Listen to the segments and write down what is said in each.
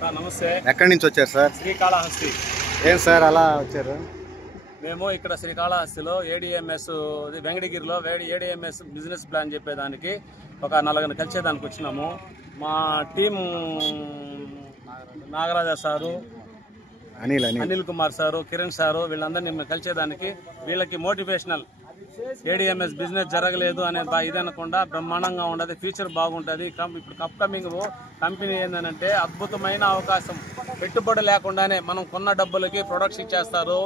Sir నమస్తే. ఎక్కడి నుంచి వచ్చారు సార్? శ్రీకాళహస్తి. ఏం సార్ అలా వచ్చారు? మేము ఇక్కడ శ్రీకాళహస్తిలో ఏడిఎంఎస్ వెంకటగిరిలో ఏడిఎంఎస్ బిజినెస్ ప్లాన్ చెప్పేదానికి ఒక నలుగురిని కలిసేదానికి వచ్చినాము. మా team Nagaraja sir, Anil Kumar sir, Kiran sir వీళ్ళందరినీ మేము కలిసేదానికి వీళ్ళకి మోటివేషనల్ ఏడిఎంఎస్ బిజినెస్ జరగలేదు అనే ఇదనకుండా బ్రహ్మాండంగా ఉండదు, ఫ్యూచర్ బాగుంటుంది. ఇప్పుడు అప్కమింగ్ కంపెనీ ఏంటంటే అద్భుతమైన అవకాశం, పెట్టుబడి లేకుండానే మనం కొన్న డబ్బులకి ప్రొడక్ట్స్ ఇచ్చేస్తారు.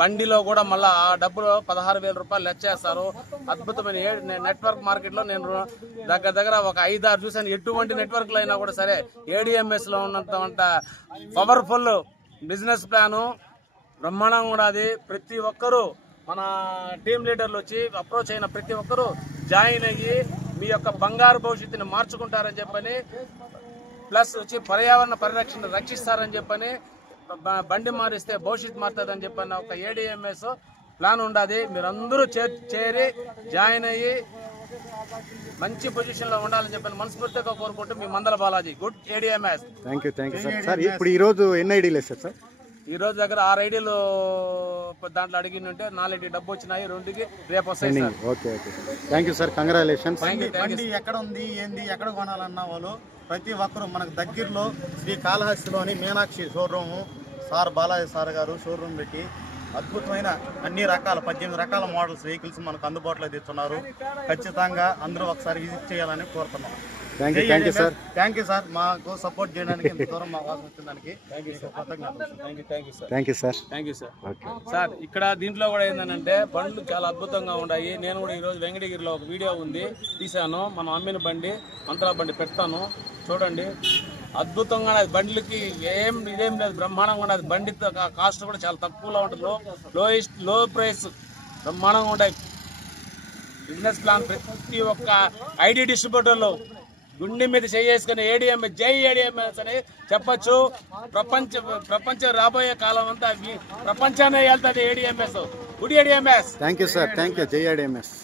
బండిలో కూడా మళ్ళీ ఆ డబ్బులు 16,000 రూపాయలు లెచ్చేస్తారు. అద్భుతమైన నెట్వర్క్ మార్కెట్లో నేను దగ్గర ఒక 5-6 చూసాను. ఎటువంటి నెట్వర్క్లో అయినా కూడా సరే ఏడిఎంఎస్లో ఉన్నంత పవర్ఫుల్ బిజినెస్ ప్లాను బ్రహ్మాండంగా ఉన్నది. ప్రతి ఒక్కరూ మన టీం లీడర్లు వచ్చి అప్రోచ్ అయిన ప్రతి ఒక్కరూ జాయిన్ అయ్యి మీ యొక్క బంగారు భవిష్యత్తుని మార్చుకుంటారని చెప్పని, ప్లస్ వచ్చి పర్యావరణ పరిరక్షణ రక్షిస్తారని చెప్పని, బండి మారిస్తే భవిష్యత్తు మారుతుందని చెప్పని ఒక ఏడిఎంఎస్ ప్లాన్ ఉండదు. మీరందరూ చేరి జాయిన్ అయ్యి మంచి పొజిషన్లో ఉండాలని చెప్పని మనస్ఫూర్తిగా కోరుకుంటూ మీ మందల Balaji. Good ADMS. Thank you sir. ఇప్పుడు ఈ రోజు ఎన్ని ఐడీలు వేస్తారు సార్? ఈ రోజు దగ్గర 6 ఐడీలు దాంట్లో అడిగినంటే 4 డబ్బు వచ్చినాయి, 2కి రేపు వస్తాయి. Okay thank you sir, congratulations. బండి ఎక్కడ ఉంది ఏంది ఎక్కడ కొనాలన్న వాళ్ళు ప్రతి ఒక్కరు మనకు దగ్గరలో శ్రీకాళహస్తిలోని Meenakshi showroom sir Balaji sir గారు షోరూమ్ పెట్టి అద్భుతమైన అన్ని రకాల 18 రకాల మోడల్స్ వెహికల్స్ మనకు అందుబాటులో తెస్తున్నారు. ఖచ్చితంగా అందరూ ఒకసారి విజిట్ చేయాలని కోరుతున్నాం. థ్యాంక్ యూ సార్, మాకు సపోర్ట్ చేయడానికి ఇంత దూరం మా కోసం వచ్చిందానికి థ్యాంక్ యూ సార్. సార్ ఇక్కడ దీంట్లో కూడా ఏంటంటే బండ్లు చాలా అద్భుతంగా ఉన్నాయి. నేను కూడా ఈరోజు వెంకటగిరిలో ఒక వీడియో ఉంది తీసాను. మనం అమ్మిన బండి మంత్రా బండి పెడతాను చూడండి. అద్భుతంగా బండ్లకి ఇదేం లేదు, బ్రహ్మాండంగా ఉండదు. బండి కాస్ట్ కూడా చాలా తక్కువలో ఉంటుంది. లో ప్రైస్ బ్రహ్మాండంగా ఉంటాయి. బిజినెస్ ప్లాన్ ప్రతి ఒక్క ఐడి డిస్ట్రిబ్యూటర్లో గుండె మీద చేసుకుని ఏడిఎంఎస్ జై ఏడిఎంఎస్ అని చెప్పచ్చు. ప్రపంచం రాబోయే కాలం అంతా ప్రపంచాన్ని వెళ్తుంది ADMS. Good ADMS. Thank you sir. Thank you. జై ఏడిఎంఎస్.